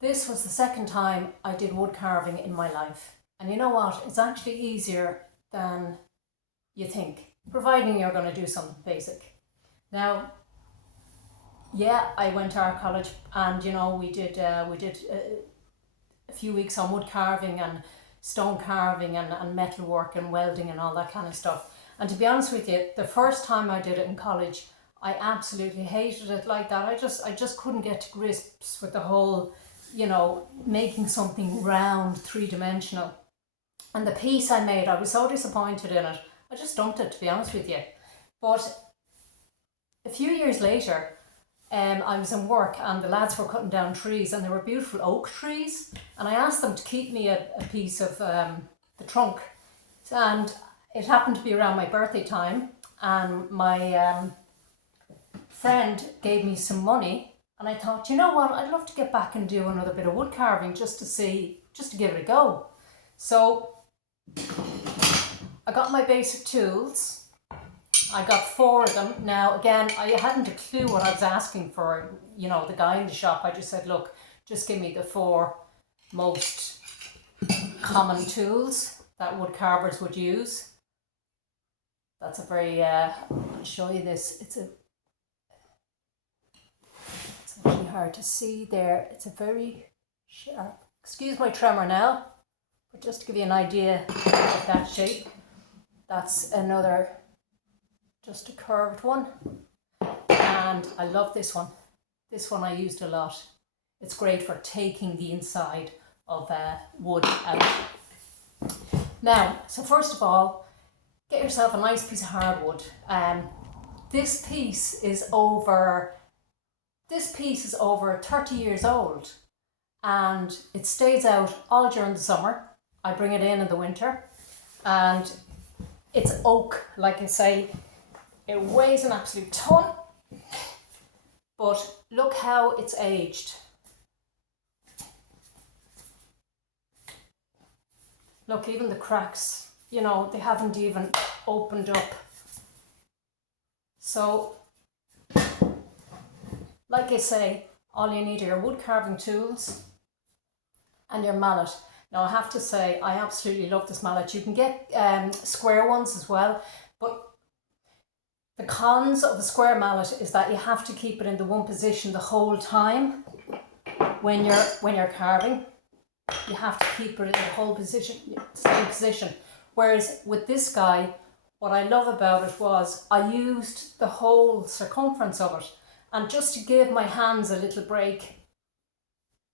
This was the second time I did wood carving in my life. And you know what? It's actually easier than you think, providing you're going to do something basic. Now, yeah, I went to art college, and we did a few weeks on wood carving and stone carving and metal work and welding and all that kind of stuff. And to be honest with you, the first time I did it in college, I absolutely hated it like that. I just couldn't get to grips with the whole, making something round, three-dimensional. And the piece I made, I was so disappointed in it. I just dumped it, to be honest with you. But a few years later, I was in work and the lads were cutting down trees, and they were beautiful oak trees. And I asked them to keep me a piece of the trunk. And it happened to be around my birthday time, and my friend gave me some money, and I thought, you know what, I'd love to get back and do another bit of wood carving just to give it a go. So I got my basic tools. I got 4 of them. Now, again, I hadn't a clue what I was asking for, the guy in the shop. I just said, look, just give me the 4 most common tools that wood carvers would use. That's a very, I'll show you this. It's actually hard to see there. It's a very sharp, excuse my tremor now, but just to give you an idea of that shape. That's another, just a curved one. And I love this one. This one I used a lot. It's great for taking the inside of wood out. Now, so first of all, get yourself a nice piece of hardwood. This piece is over 30 years old, and it stays out all during the summer. I bring it in the winter, and it's oak, like I say. It weighs an absolute ton, but look how it's aged. Look, even the cracks, they haven't even opened up. So, like I say, all you need are your wood carving tools and your mallet. Now, I have to say, I absolutely love this mallet. You can get square ones as well, but the cons of a square mallet is that you have to keep it in the one position the whole time when you're carving. You have to keep it in the whole position, same position. Whereas with this guy, what I love about it was I used the whole circumference of it, and just to give my hands a little break,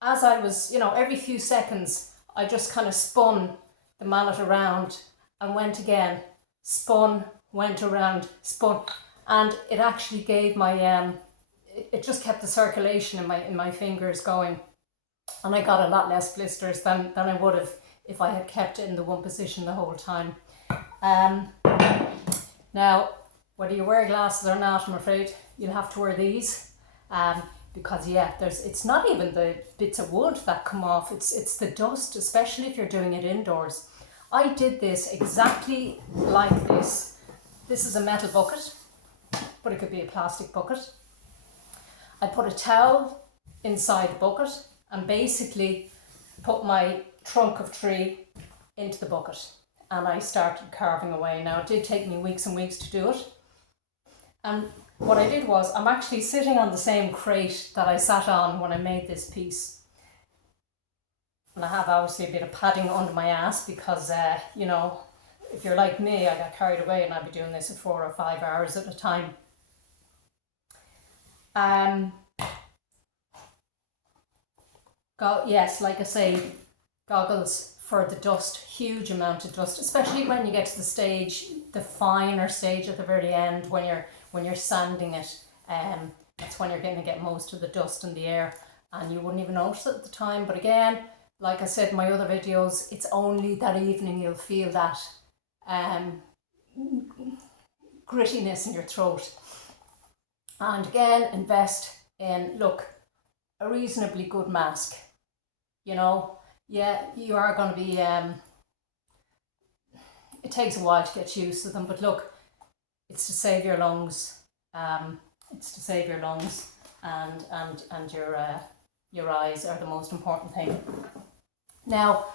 as I was, every few seconds, I just kind of spun the mallet around and went again, spun, went around, spun, and it actually gave my it just kept the circulation in my fingers going, and I got a lot less blisters than I would have if I had kept it in the one position the whole time. Now, whether you wear glasses or not, I'm afraid you'll have to wear these, because it's not even the bits of wood that come off, it's the dust, especially if you're doing it indoors. I did this exactly like this. This is a metal bucket, but it could be a plastic bucket. I put a towel inside the bucket and basically put my trunk of tree into the bucket, and I started carving away. Now, it did take me weeks and weeks to do it, and what I did was, I'm actually sitting on the same crate that I sat on when I made this piece, and I have obviously a bit of padding under my ass because if you're like me, I got carried away and I'd be doing this for 4 or 5 hours at a time. Yes, like I say, goggles for the dust, huge amount of dust, especially when you get to the finer stage at the very end, when you're sanding it. That's when you're going to get most of the dust in the air, and you wouldn't even notice it at the time. But again, like I said in my other videos, it's only that evening you'll feel that grittiness in your throat. And again, invest in, a reasonably good mask. You are going to be, it takes a while to get used to them, but look, it's to save your lungs. And your eyes are the most important thing. Now,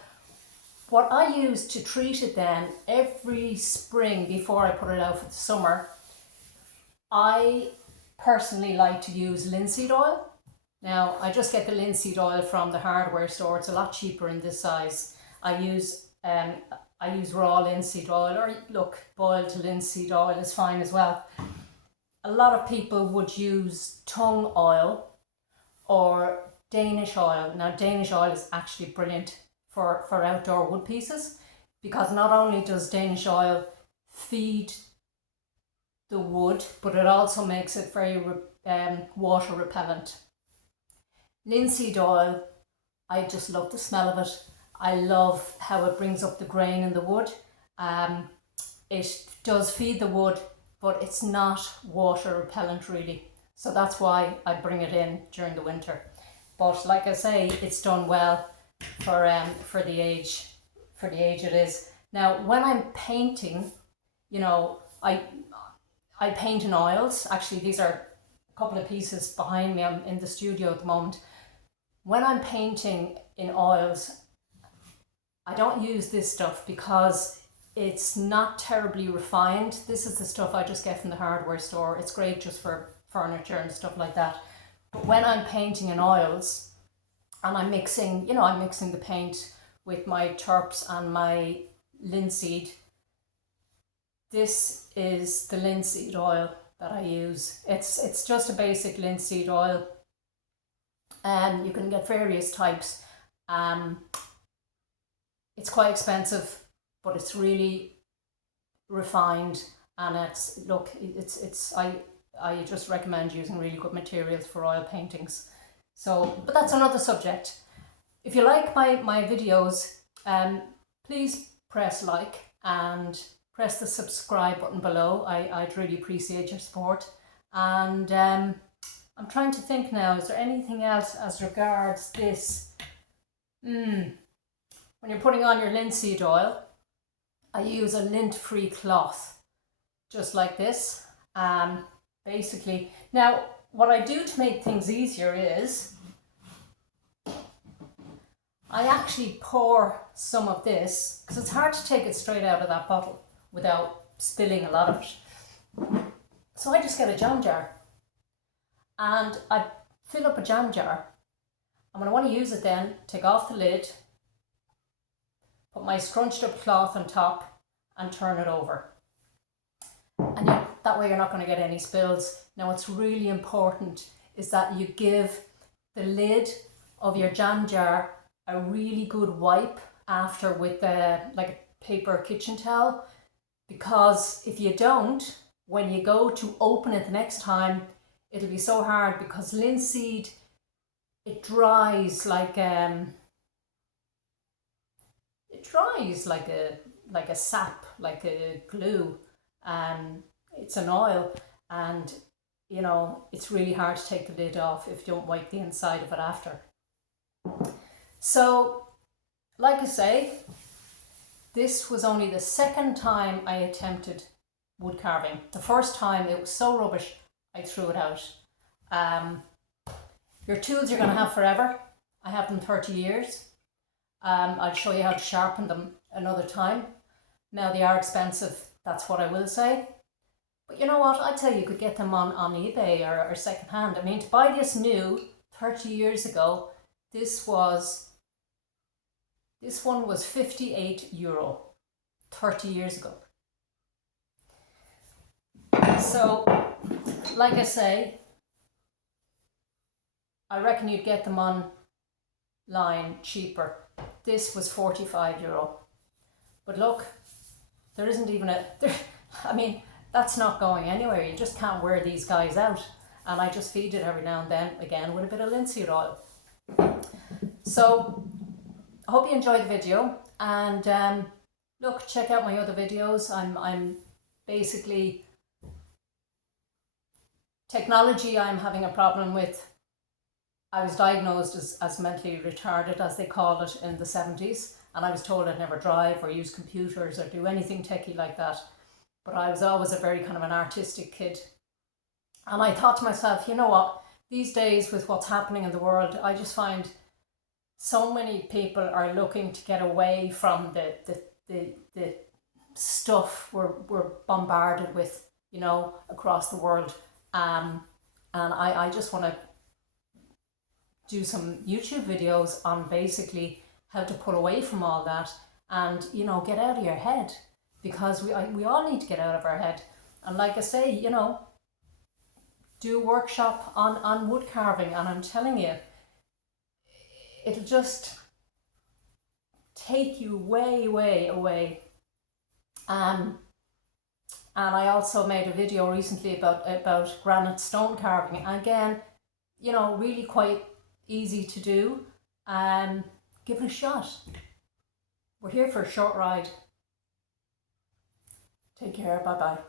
what I use to treat it then, every spring before I put it out for the summer, I personally like to use linseed oil. Now, I just get the linseed oil from the hardware store. It's a lot cheaper in this size. I use raw linseed oil, or look, boiled linseed oil is fine as well. A lot of people would use tung oil or Danish oil. Now, Danish oil is actually brilliant for outdoor wood pieces, because not only does Danish oil feed the wood, but it also makes it very water repellent. Linseed oil, I just love the smell of it. I love how it brings up the grain in the wood. It does feed the wood, but it's not water repellent really. So that's why I bring it in during the winter. But like I say, it's done well for the age it is. Now, when I'm painting, you know, I paint in oils. Actually, these are a couple of pieces behind me. I'm in the studio at the moment. When I'm painting in oils, I don't use this stuff because it's not terribly refined. This is the stuff I just get from the hardware store. It's great just for furniture and stuff like that. But when I'm painting in oils and I'm mixing the paint with my terps and my linseed, this is the linseed oil that I use. It's just a basic linseed oil. You can get various types. It's quite expensive, but it's really refined, and I just recommend using really good materials for oil paintings. So, but that's another subject. If you like my videos, please press like and press the subscribe button below. I'd really appreciate your support. And I'm trying to think now, is there anything else as regards this? When you're putting on your linseed oil, I use a lint-free cloth, just like this. Basically, now what I do to make things easier is I actually pour some of this, because it's hard to take it straight out of that bottle without spilling a lot of it. So I just get a jam jar and I fill up a jam jar. And when I want to use it then, take off the lid, put my scrunched up cloth on top and turn it over. And yeah, that way you're not going to get any spills. Now, what's really important is that you give the lid of your jam jar a really good wipe after with like a paper kitchen towel, because if you don't, when you go to open it the next time, it'll be so hard, because linseed, it dries like a sap, like a glue. It's an oil, and you know, it's really hard to take the lid off if you don't wipe the inside of it after. So, like I say, this was only the second time I attempted wood carving. The first time it was so rubbish, I threw it out. Your tools you're going to have forever. I have them 30 years. I'll show you how to sharpen them another time. Now, they are expensive, that's what I will say. But you know what, I'd say you could get them on eBay or second hand. I mean, to buy this new 30 years ago, this one was €58 30 years ago. So, like I say, I reckon you'd get them online cheaper. This was €45. But look, there isn't even I mean, that's not going anywhere. You just can't wear these guys out. And I just feed it every now and then, again, with a bit of linseed oil. So, I hope you enjoyed the video. And look, check out my other videos. I'm basically, technology I'm having a problem with. I was diagnosed as mentally retarded, as they call it, in the 70s. And I was told I'd never drive or use computers or do anything techie like that. But I was always a very kind of an artistic kid. And I thought to myself, you know what, these days with what's happening in the world, I just find so many people are looking to get away from the stuff we're bombarded with, you know, across the world. And I just want to do some YouTube videos on basically how to pull away from all that and, you know, get out of your head, because we all need to get out of our head. And like I say, you know, do a workshop on wood carving, and I'm telling you, it'll just take you way, way away. And I also made a video recently about granite stone carving. Again, you know, really quite easy to do. Give it a shot. We're here for a short ride. Take care. Bye bye.